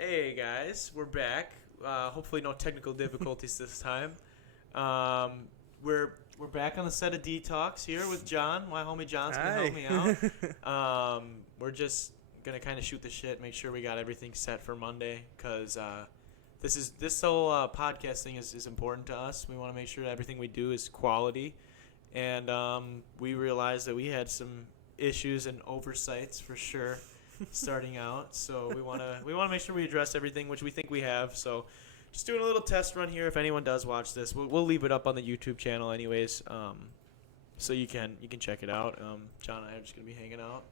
Hey guys, we're back. Hopefully no technical difficulties this time. We're back on the set of Detox here with John. My homie John's gonna help me out. We're just gonna kind of shoot the shit, make sure we got everything set for Monday, cause this whole podcast thing is important to us. We want to make sure that everything we do is quality, and we realized that we had some issues and oversights for sure. Starting out, so we want to make sure we address everything, which we think we have. So just doing a little test run here. If anyone does watch this, we'll leave it up on the YouTube channel anyways, so you can check it out. John and I are just gonna be hanging out,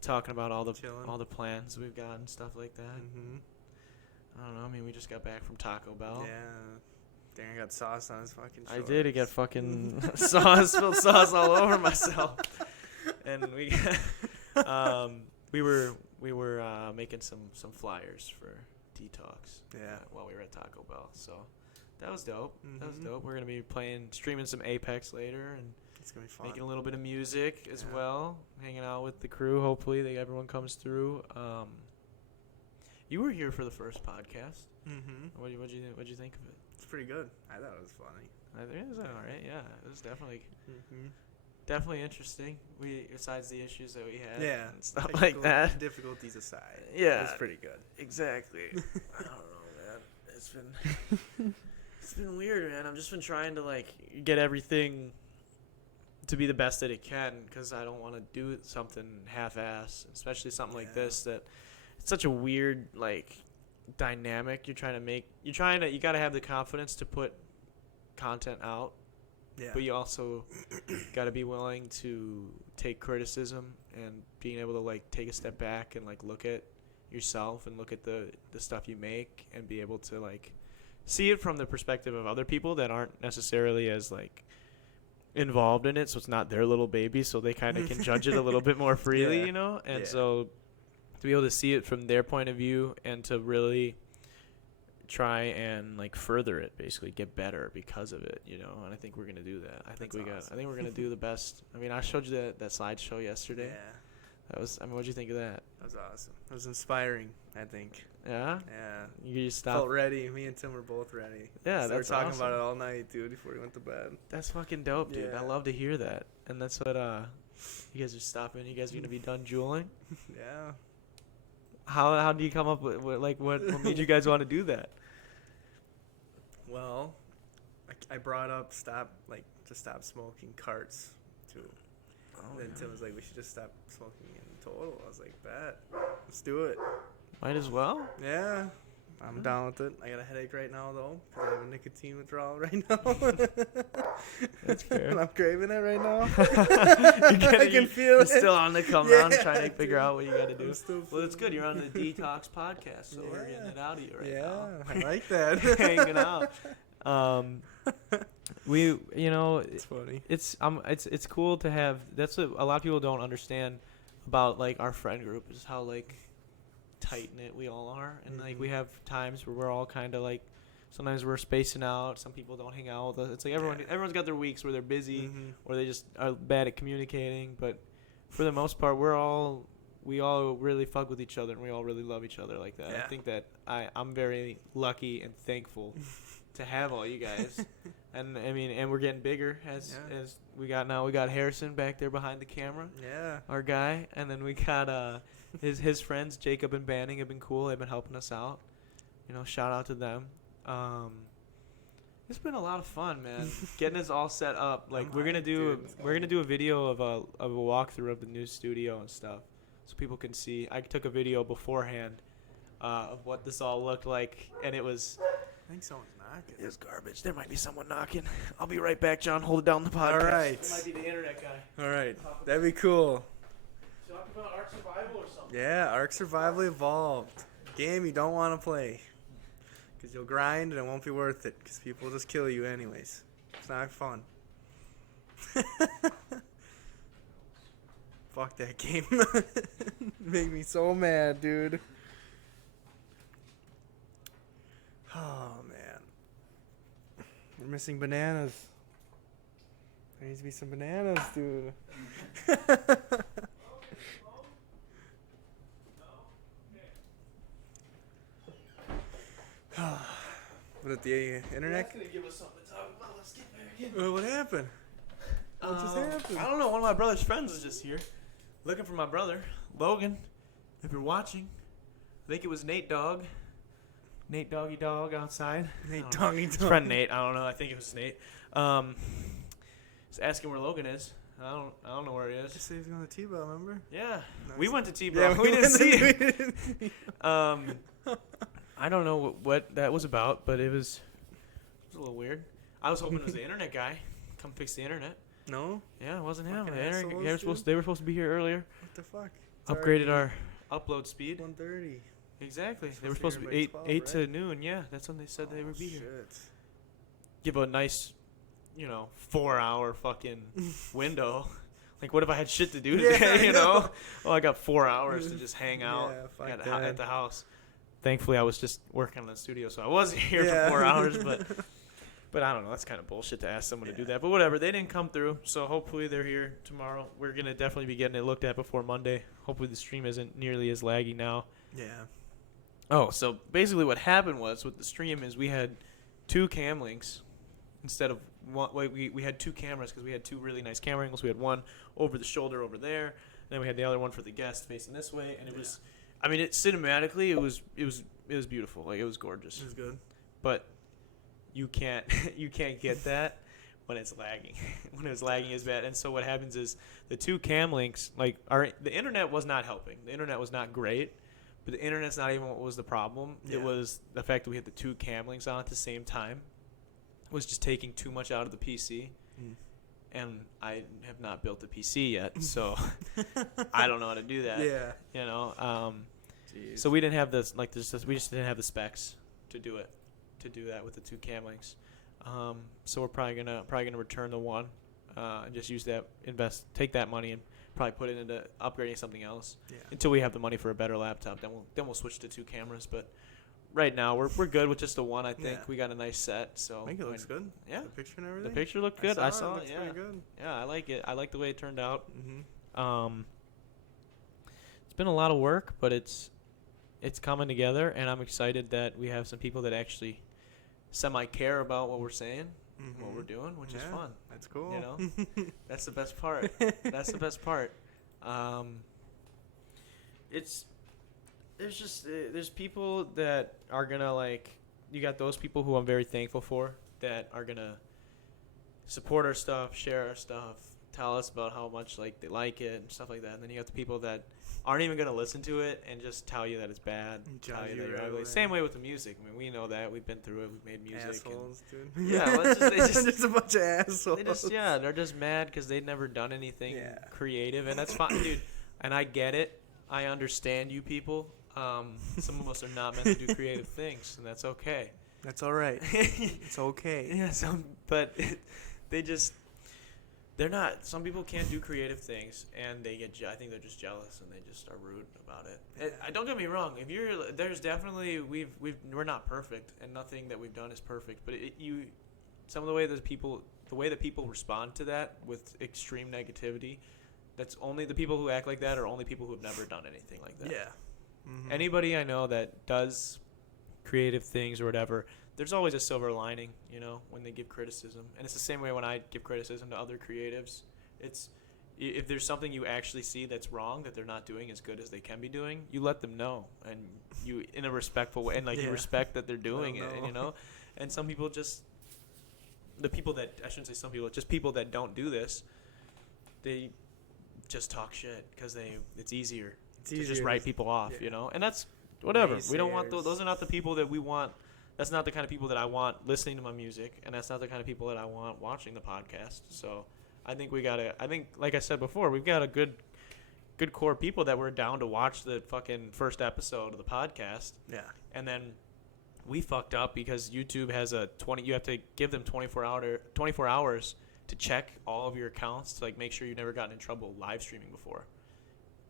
talking about all the plans we've got and stuff like that. I don't know, I mean, we just got back from Taco Bell. Dang, I got sauce on his fucking shorts. I did. I got fucking spilled sauce all over myself. And we were making some flyers for Detox. While we were at Taco Bell, so that was dope. That was dope. We're gonna be streaming some Apex later, and it's gonna be fun. Making a little bit of music as well. Hanging out with the crew. Hopefully, everyone comes through. You were here for the first podcast. What'd you think of it? It's pretty good. I thought it was funny. It was all right. Yeah, it was definitely. Definitely interesting. Besides the issues that we had, and stuff like that. Difficulties aside, yeah, it was pretty good. Exactly. I don't know, man. It's been weird, man. I've just been trying to get everything to be the best that it can, because I don't want to do something half-ass, especially something like this. That it's such a weird dynamic. You gotta have the confidence to put content out. Yeah. But you also got to be willing to take criticism and being able to take a step back and look at yourself and look at the stuff you make and be able to see it from the perspective of other people that aren't necessarily as involved in it, so it's not their little baby, so they kind of can judge it a little bit more freely, you know? And so to be able to see it from their point of view and to really try and further it, basically get better because of it, you know. And I think we're gonna do that. I think we're gonna do the best. I mean, I showed you that slideshow yesterday. That was. I mean, what'd you think of that? That was awesome. It was inspiring, I think. Yeah. You just stopped. Felt ready. Me and Tim were both ready. Yeah, we were talking about it all night, dude, before we went to bed. That's fucking dope, dude. I love to hear that. And that's what you guys are stopping. You guys are gonna be done juuling. Yeah. How do you come up with what made you guys want to do that? Well, I brought up to stop smoking carts too. Then Tim was like, we should just stop smoking in total. I was like, bet, let's do it. Might as well. Yeah, I'm down with it. I got a headache right now though, because I have a nicotine withdrawal right now. That's fair. And I'm craving it right now. I can feel it. You're still on the come down, trying to figure out what you got to do. Well, it's good. You're on the Detox podcast, so we're getting it out of you right now. Yeah, I like that. Hanging out. It's funny. It's cool to have. That's what a lot of people don't understand about our friend group, is how tight knit we all are, and we have times where we're all kind of sometimes we're spacing out. Some people don't hang out with us. It's everyone's got their weeks where they're busy or they just are bad at communicating. But for the most part, we all really fuck with each other, and we all really love each other like that. I think that I'm very lucky and thankful to have all you guys. And I mean, and we're getting bigger as we got Harrison back there behind the camera. Yeah. Our guy. And then we got his friends Jacob and Banning have been cool. They've been helping us out. You know, shout out to them. It's been a lot of fun, man. Getting us all set up. We're gonna do a video of a walkthrough of the new studio and stuff, so people can see. I took a video beforehand of what this all looked like, and it was. I think someone's knocking. It was garbage. There might be someone knocking. I'll be right back, John. Hold it down the podcast. All right. It might be the internet guy. All right. That'd be cool. Talk about Ark Survival or something. Yeah, Ark Survival Evolved. Game you don't want to play. Because you'll grind and it won't be worth it. Because people will just kill you anyways. It's not fun. Fuck that game. Make me so mad, dude. Oh, man. We're missing bananas. There needs to be some bananas, dude. Was it the internet? That's gonna give us something to talk about. Let's get back in. What happened? What just happened? I don't know. One of my brother's friends is just here, looking for my brother, Logan. If you're watching, I think it was Nate Doggy Dog outside. Nate Doggy Dog. His friend Nate. I don't know. I think it was Nate. He's asking where Logan is. I don't know where he is. Just say he's going to T-Bell, remember? Yeah, Nice. we went to T-Bell. Yeah, we didn't see him. him. I don't know what that was about, but it was a little weird. I was hoping it was the internet guy. Come fix the internet. No? Yeah, it wasn't him. Fucking The internet, assholes, they were supposed to be here earlier. What the fuck? It's Upgraded already our upload speed. 1:30. Exactly. It's They were supposed supposed to to be be here 8 by 12, to noon. Yeah, that's when they said they would be here. Shit. Give a nice, 4-hour fucking window. Like, what if I had shit to do today, Yeah, I you know? know. Well, I got 4 hours to just hang out Yeah, fuck at that. the house. Thankfully, I was just working in the studio, so I wasn't here Yeah. for 4 hours, but I don't know. That's kind of bullshit to ask someone to do that. But whatever. They didn't come through, so hopefully they're here tomorrow. We're going to definitely be getting it looked at before Monday. Hopefully the stream isn't nearly as laggy now. Yeah. Oh, so basically what happened was with the stream is we had 2 cam links instead of one. We had 2 cameras because we had 2 really nice camera angles. We had one over the shoulder over there, and then we had the other one for the guest facing this way, and it was, I mean, cinematically it was beautiful. Like, it was gorgeous. It was good. But you can't get that when it's lagging. When it's lagging is bad. And so what happens is the 2 cam links, like, the internet was not helping. The internet was not great. But the internet's not even what was the problem. Yeah. It was the fact that we had the 2 cam links on at the same time. It was just taking too much out of the PC. And I have not built a PC yet, so I don't know how to do that. Yeah. You know. Jeez. So we didn't have this, like, we just didn't have the specs to do that with the 2 cam links. So we're probably gonna return the one, and just use that, take that money and probably put it into upgrading something else until we have the money for a better laptop. Then we'll switch to 2 cameras. But right now we're good with just the one. I think we got a nice set. So I think it looks good. Yeah, The picture and everything. the picture looked good. I saw it. Looks Yeah, pretty good. yeah, I like it. I like the way it turned out. Mm-hmm. It's been a lot of work, but it's coming together, and I'm excited that we have some people that actually semi care about what we're saying. What we're doing, which is fun. That's cool. You know, that's the best part. That's the best part. There's people that are gonna, like, you got those people who I'm very thankful for that are gonna support our stuff, share our stuff, tell us about how much, like, they like it and stuff like that. And then you got the people that aren't even gonna listen to it and just tell you that it's bad, tell you that you're ugly. Same way with the music. I mean, we know that. We've been through it. We've made music. Assholes, dude. Yeah, well, they just a bunch of assholes. they're just mad because they've never done anything creative, and that's fine, dude. And I get it. I understand you people. Some of us are not meant to do creative things, and that's okay. That's all right. It's okay. Yeah, but they're not. Some people can't do creative things, and they get. I think they're just jealous, and they just are rude about it. And, don't get me wrong. There's definitely we're not perfect, and nothing that we've done is perfect. But some of the way that people respond to that with extreme negativity, that's only the people who act like that are only people who have never done anything like that. Yeah. Mm-hmm. Anybody I know that does creative things or whatever, there's always a silver lining, you know, when they give criticism. And it's the same way when I give criticism to other creatives. It's if there's something you actually see that's wrong, that they're not doing as good as they can be doing, you let them know, and you, in a respectful way, and, like, you respect that they're doing it, and, you know. And some people just, people that don't do this, they just talk shit because it's easier to just write people off, you know. And that's whatever. We don't want those are not the people that we want. That's not the kind of people that I want listening to my music, and that's not the kind of people that I want watching the podcast. So I think like I said before, we've got a good core people that were down to watch the fucking first episode of the podcast. Yeah. And then we fucked up because YouTube has you have to give them 24 hours to check all of your accounts to, like, make sure you've never gotten in trouble live streaming before.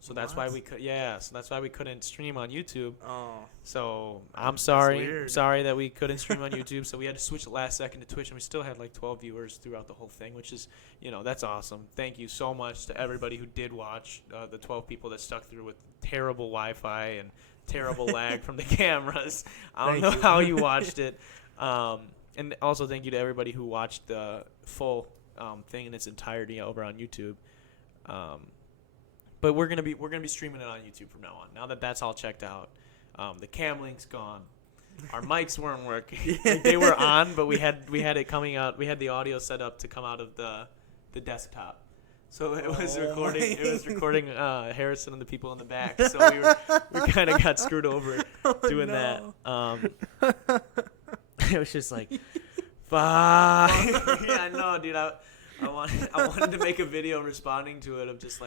So that's why we couldn't stream on YouTube. Oh. So I'm sorry. I'm sorry that we couldn't stream on YouTube. So we had to switch last second to Twitch, and we still had like 12 viewers throughout the whole thing, which is, you know, that's awesome. Thank you so much to everybody who did watch, the 12 people that stuck through with terrible Wi-Fi and terrible lag from the cameras. I don't Thank know you. how you watched it. And also thank you to everybody who watched the full thing in its entirety over on YouTube. But we're gonna be streaming it on YouTube from now on. Now that that's all checked out, the cam link's gone. Our mics weren't working. Like, they were on, but we had it coming out. We had the audio set up to come out of the desktop. So it was recording. It was recording Harrison and the people in the back. So we kind of got screwed over doing that. It was just like, fuck. Yeah, I know, dude. I wanted to make a video responding to it of just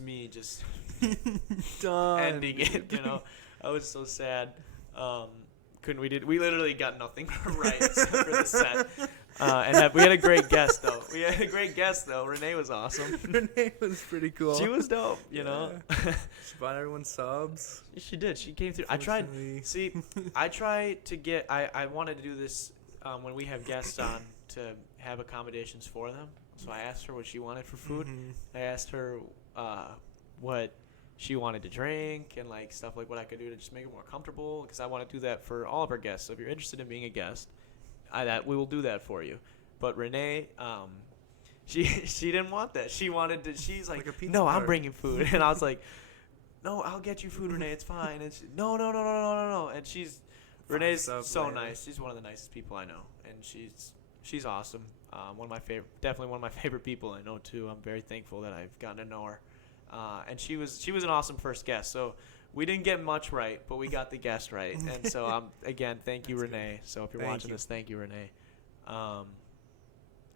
me ending it. You know, I was so sad. We literally got nothing right except for the set. We had a great guest though. Renee was awesome. Renee was pretty cool. She was dope, you know. She bought everyone subs. She did. She came through. I try to get. I wanted to do this when we have guests on to have accommodations for them. So I asked her what she wanted for food. Mm-hmm. I asked her what she wanted to drink and like stuff like what I could do to just make it more comfortable, because I want to do that for all of our guests. So if you're interested in being a guest, we will do that for you. But Renee, she didn't want that. She wanted to. She's like no, I'm bringing food, and I was like, no, I'll get you food, Renee. It's fine. And no. And Renee's so nice. She's one of the nicest people I know, and she's awesome. Definitely one of my favorite people I know too. I'm very thankful that I've gotten to know her. And she was an awesome first guest. So we didn't get much right, but we got the guest right. And so again, thank you, Renee. Good. So if you're watching this, thank you, Renee.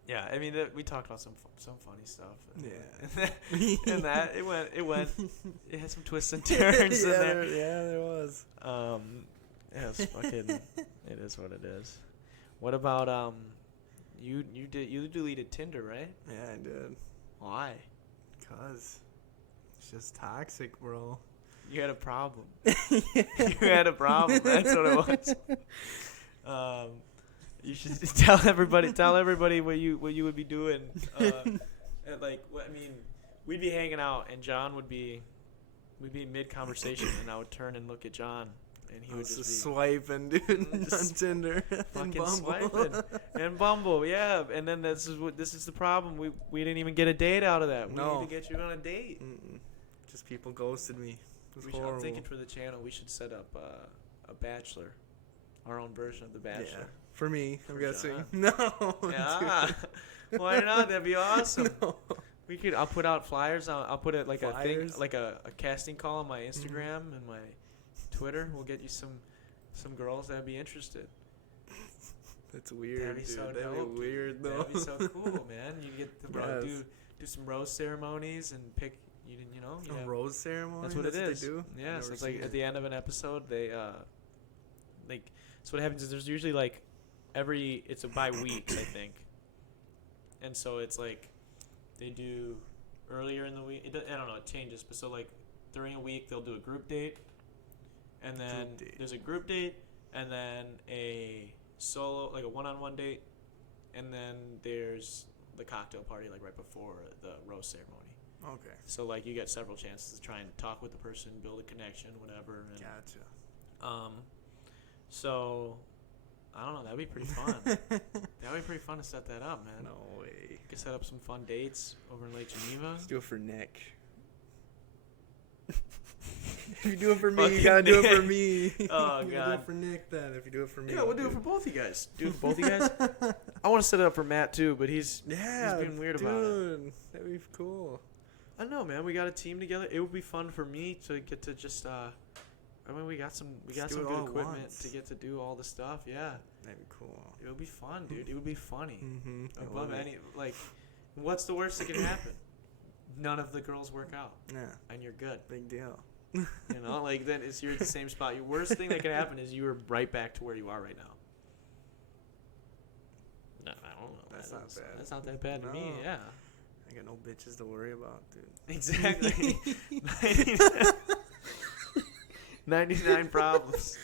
Yeah, I mean we talked about some funny stuff. Yeah. And that it had some twists and turns in there. Yeah, there was. Yeah, it's fucking. It is what it is. What about you deleted Tinder, right? Yeah, I did. Why? Cause it's just toxic, bro. You had a problem. You had a problem. That's what it was. You should tell everybody what you would be doing. We'd be hanging out, and John we'd be mid conversation, and I would turn and look at John, and he would just be swiping, dude, on Tinder, fucking swiping, and Bumble, yeah. And then this is the problem. We didn't even get a date out of that. We need to get you on a date. Mm-mm. Just people ghosted me. I'm thinking for the channel, we should set up a Bachelor, our own version of the Bachelor. Yeah. For me, I'm guessing. John. No. Yeah. Why not? That'd be awesome. No. I'll put out flyers. I'll put it like Flyers? a casting call on my Instagram and my Twitter. We'll get you some girls that'd be interested. That's weird, That'd be dude. so That'd dope. be weird, though. That'd be so cool, man. You get to do some rose ceremonies and pick. You know. A rose ceremony. That's what it is. They do? Yeah. So it's like at the end of an episode, they so what happens is there's usually like it's by weeks, I think. And so it's like they do earlier in the week. I don't know. It changes. But so like during a week they'll do a group date, and then there's a group date, and then a solo, like a one-on-one date, and then there's the cocktail party like right before the rose ceremony. Okay. So like you get several chances to try and talk with the person, build a connection, whatever. And, Gotcha. So I don't know. That'd be pretty fun. That'd be pretty fun to set that up, man. No way. You could set up some fun dates over in Lake Geneva. Let's do it for Nick. If you do it for me, Fucking you gotta do it for Nick. me. Oh, You gotta do God. it for Nick then. If you do it for me, Yeah, we'll do it for both you guys. Do it for both you guys. I want to set it up for Matt too, but he's being weird about it. That'd be cool. I don't know, man. We got a team together. It would be fun for me to get to just. We got some good equipment to get to do all the stuff. Yeah, That'd be cool. it would be fun, dude. It would be funny. Mm-hmm. Above any what's the worst that can happen? None of the girls work out, Yeah. and you're good. Big deal. You know, like then you're at the same spot. Your worst thing that can happen is you are right back to where you are right now. No, I don't know. That's not bad. That's not that bad to me. No. Yeah. I got no bitches to worry about, dude. Exactly. 99 problems.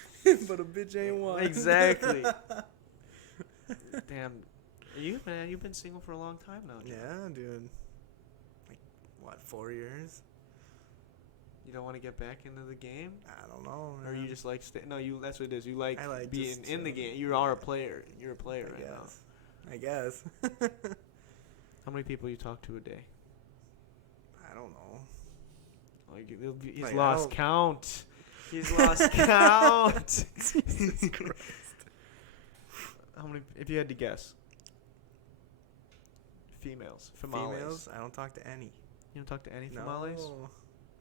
But a bitch ain't one. Exactly. Damn. You've been single for a long time now, John. Yeah, dude. Like, what, 4 years? You don't want to get back into the game, I don't know. or Man. you just like no? You that's what it is. You like, I like being just in the chilling. game. You are a player. You're a player I right now. guess. I guess. How many people you talk to a day? I don't know. Like he's Like, I lost don't- count. He's lost count. Jesus Christ. How many? If you had to guess. Females. Females? I don't talk to any. You don't talk to any No. females?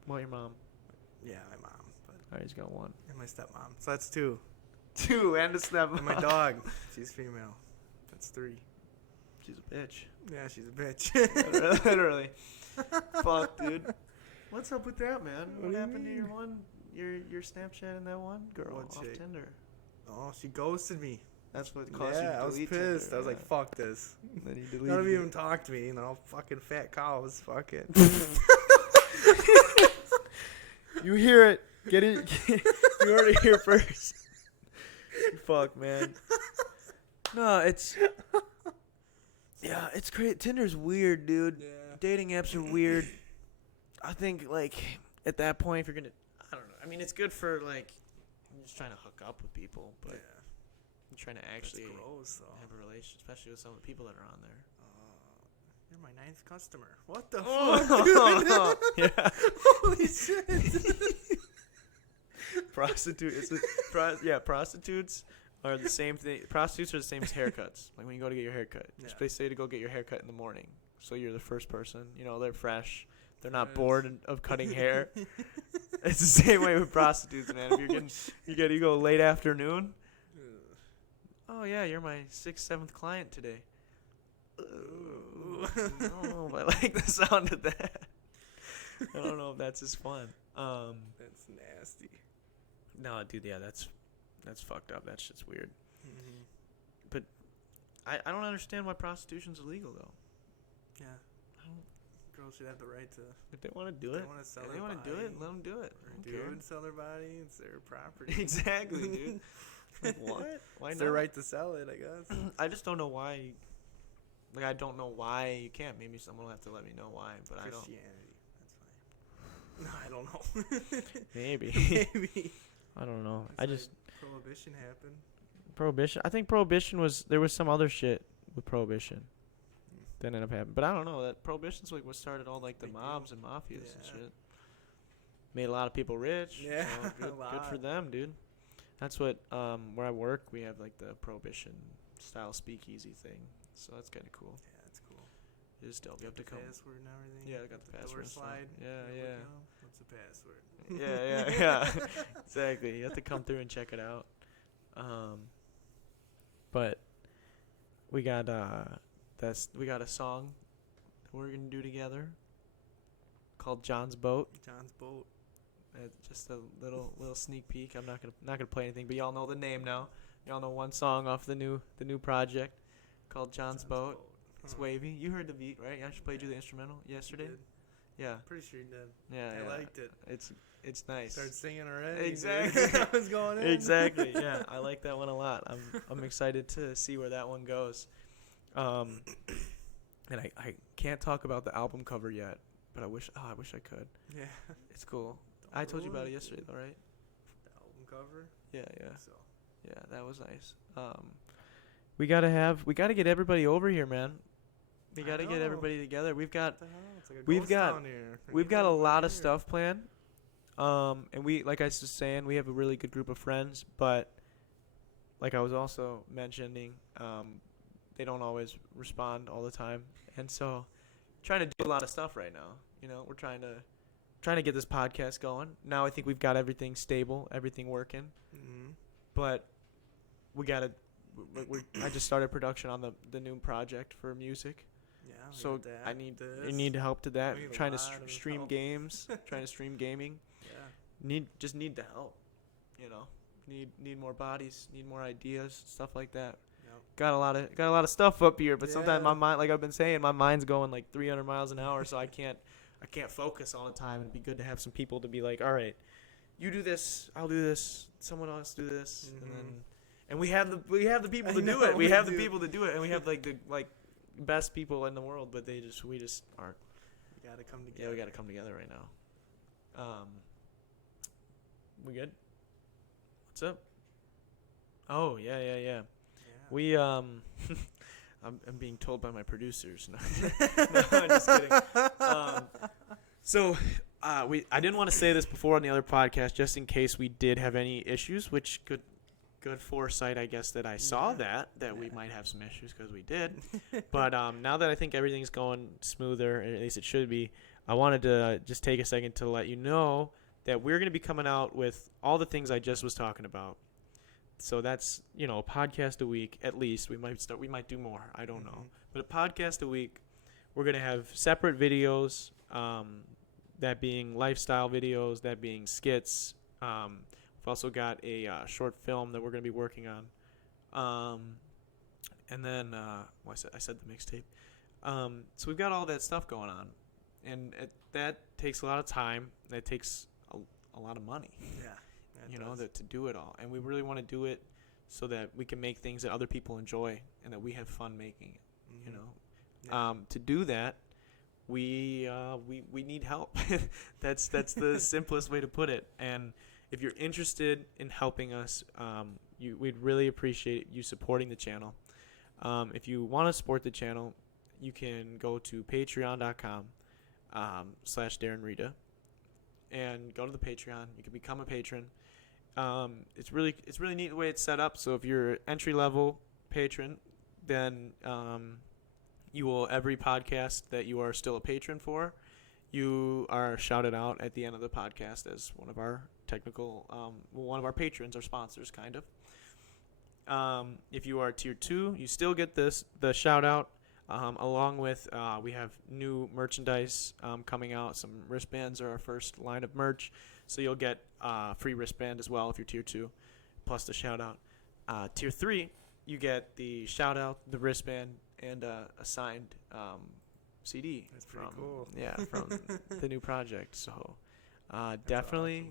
Well, your mom. Yeah, my mom. But Alright, he's got one. and my stepmom. So that's 2. 2 and a stepmom. And my dog. She's female. That's 3. She's a bitch. Yeah, she's a bitch. Literally. Fuck, dude. What's up with that, man? What What do you happened to your mean? one? Your Snapchat and that one girl What off chick? Tinder. Oh, she ghosted me. That's what caused you Yeah, to I was delete pissed. Tinder, I was like, yeah. fuck this. Then you None deleted of it. you even talk to me. And all fucking fat cows. Fuck it. You hear it. Get it. You heard it here first. Fuck, man. No, it's. Yeah, it's crazy. Tinder's weird, dude. Yeah. Dating apps are weird. I think, like, at that point, if you're gonna. I don't know. I mean, it's good for, like, you're just trying to hook up with people, but Yeah. you're trying to actually That's gross, though. have a relationship, especially with some of the people that are on there. You're my 9th customer. What the Oh, fuck, dude? yeah. Holy shit. Prostitute. Prostitutes are the same thing. Prostitutes are the same as haircuts. Like when you go to get your haircut, Yeah. they say to go get your haircut in the morning. So you're the first person. You know, they're fresh. They're not Yes. bored of cutting hair. It's the same way with prostitutes, man. If you go late afternoon. Oh yeah, you're my 6th, 7th client today. Ooh. I don't know if I like the sound of that. I don't know if that's as fun. That's nasty. No, dude, yeah, that's fucked up. That shit's weird. Mm-hmm. I don't understand why prostitution's illegal though. Yeah. I don't, Girls should have the right to. if they want to do They it, want to sell if their they want to do it, body, let them do it. Or I don't care. dude sell their body. It's their property. Exactly, dude. Like, what? Why It's not? their right to sell it, I guess. I just don't know why. Like, I don't know why you can't. Maybe someone will have to let me know why, but I don't. Christianity. That's fine. No, I don't know. Maybe. Maybe. I don't know. It's I just like Prohibition happened. Prohibition. I think Prohibition there was some other shit with Prohibition that ended up happening, but I don't know. That Prohibition's like what started all like the Big deal. mobs and mafias and Yeah. shit. Made a lot of people rich. Yeah, so a good for lot. them, dude. That's what where I work we have like the Prohibition style speakeasy thing, so that's kind of cool. Yeah, that's cool. It is dope. You have to come. Password and everything. Yeah, I got the password Door and stuff. slide. Yeah, There we yeah. go. What's the password? Yeah. Exactly. You have to come through and check it out. But we got we got a song that we're gonna do together called John's Boat. John's boat. Just a little sneak peek. I'm not gonna play anything, but y'all know the name now. Y'all know one song off the new project called John's Boat. It's Huh. wavy. You heard the beat, right? I just played you the Yeah. instrumental You yesterday. did? Yeah. Pretty sure you did. Yeah. I yeah. liked it. It's nice. Started singing already. dude. Exactly. I was going in. Exactly. Yeah, I like that one a lot. I'm excited to see where that one goes. And I can't talk about the album cover yet, but I wish I could. Yeah. It's cool. I told you about it yesterday though, right? The album cover. Yeah. So. Yeah, that was nice. We gotta get everybody over here, man. We I gotta get know. everybody together. We've got What the hell? It's like a We've ghost got- town here. We we've need got a everybody lot of here. stuff planned. And we, like I was just saying, we have a really good group of friends, but like I was also mentioning, they don't always respond all the time, and so trying to do a lot of stuff right now. You know, we're trying to get this podcast going. Now I think we've got everything stable, everything working, Mhm. but we gotta. I just started production on the new project for music. Yeah. we So got that, I need this. help to that. We need a Trying to lot of stream help. games, trying to stream gaming. Yeah. Need the help, you know. Need more bodies, need more ideas, stuff like that. Yep. Got a lot of stuff up here, but sometimes my Yeah. mind, like I've been saying, my mind's going like 300 miles an hour, so I can't focus all the time. It'd be good to have some people to be like, all right, you do this, I'll do this, someone else do this, and we have the people I to do know, it. We we have the do. people to do it, and we have like the best people in the world, but we just aren't. We gotta come together. Yeah, we got to come together right now. We good? What's up? Oh, yeah. Yeah. We I'm being told by my producers. No, I'm just kidding. I didn't want to say this before on the other podcast, just in case we did have any issues, which good foresight, I guess, that I saw that we might have some issues because we did. But now that I think everything's going smoother, at least it should be, I wanted to just take a second to let you know that we're going to be coming out with all the things I just was talking about. So that's, a podcast a week at least. We might do more. I don't know. But a podcast a week. We're going to have separate videos, that being lifestyle videos, that being skits. We've also got a short film that we're going to be working on. And then I said the mixtape. So we've got all that stuff going on. And that takes a lot of time. That takes a lot of money. Yeah. To do it all. And we really want to do it so that we can make things that other people enjoy and that we have fun making it, Yeah. To do that, we need help. That's the simplest way to put it. And if you're interested in helping us, we'd really appreciate you supporting the channel. If you want to support the channel, you can go to patreon.com /Darren Rita and go to the Patreon. You can become a patron. It's really neat the way it's set up. So if you're an entry level patron, then you will, every podcast that you are still a patron for, you are shouted out at the end of the podcast as one of our one of our patrons or sponsors, kind of. If you are tier 2, you still get the shout out. Along with, we have new merchandise coming out. Some wristbands are our first line of merch. So you'll get free wristband as well if you're tier 2, plus the shout out. Tier 3, you get the shout out, the wristband, and a signed CD. That's pretty cool. Yeah, from the new project. So definitely,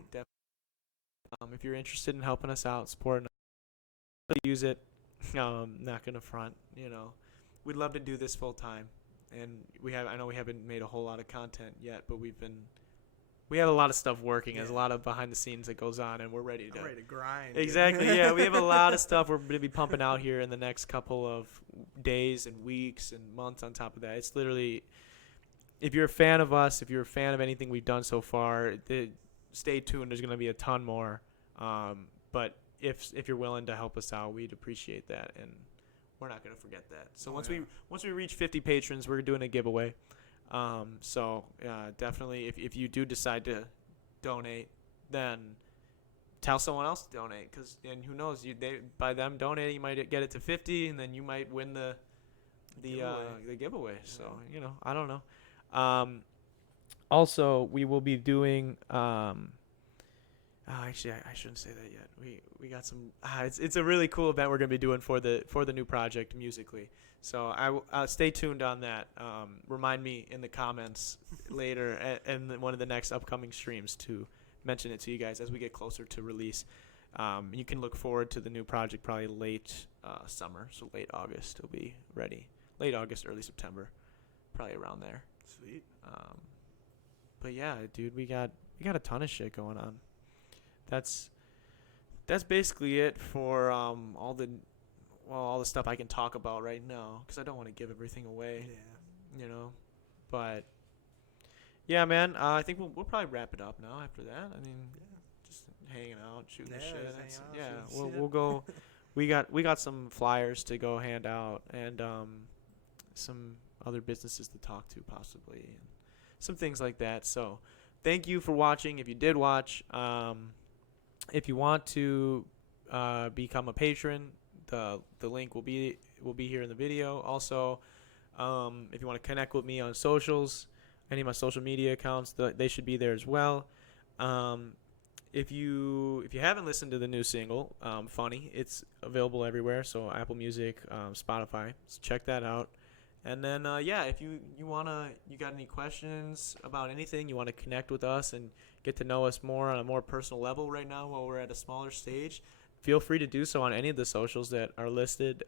if you're interested in helping us out, supporting us, use it. Not gonna front, We'd love to do this full time, and I know we haven't made a whole lot of content yet, but we have a lot of stuff working. There's a lot of behind the scenes that goes on, and we're ready to grind. Exactly. Yeah, we have a lot of stuff we're going to be pumping out here in the next couple of days and weeks and months. On top of that, it's literally, if you're a fan of us, if you're a fan of anything we've done so far, stay tuned. There's going to be a ton more. But if you're willing to help us out, we'd appreciate that, and we're not going to forget that. So once we reach 50 patrons, we're doing a giveaway. Definitely, if you do decide to donate, then tell someone else to donate, and who knows, by them donating, you might get it to 50, and then you might win the giveaway. So I don't know. Also, we will be doing. Actually, I shouldn't say that yet. We got some. It's a really cool event we're gonna be doing for the new project musically. So stay tuned on that. Remind me in the comments later and one of the next upcoming streams to mention it to you guys as we get closer to release. You can look forward to the new project probably late summer, so late August it'll be ready. Late August, early September, probably around there. Sweet. But yeah, dude, we got a ton of shit going on. That's basically it for all the stuff I can talk about right now, because I don't want to give everything away. Yeah. But yeah, man, I think we'll probably wrap it up now after that. I mean, just hanging out, shooting the shit. We'll go. We got some flyers to go hand out, and some other businesses to talk to possibly, and some things like that. So thank you for watching. If you did watch, if you want to become a patron, the link will be here in the video. Also, if you want to connect with me on socials, any of my social media accounts, they should be there as well. If you haven't listened to the new single, Funny, it's available everywhere. So Apple Music, Spotify. So check that out. And then if you got any questions about anything, you want to connect with us and get to know us more on a more personal level right now while we're at a smaller stage, feel free to do so on any of the socials that are listed.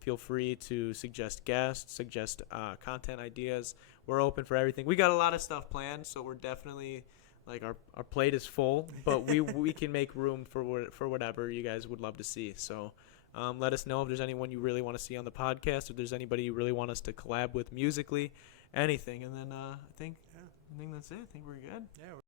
Feel free to suggest guests, suggest content ideas. We're open for everything. We got a lot of stuff planned, so we're definitely Like our plate is full, but we can make room for whatever you guys would love to see. So let us know if there's anyone you really want to see on the podcast, if there's anybody you really want us to collab with musically, anything. And then I think that's it. I think we're good. Yeah.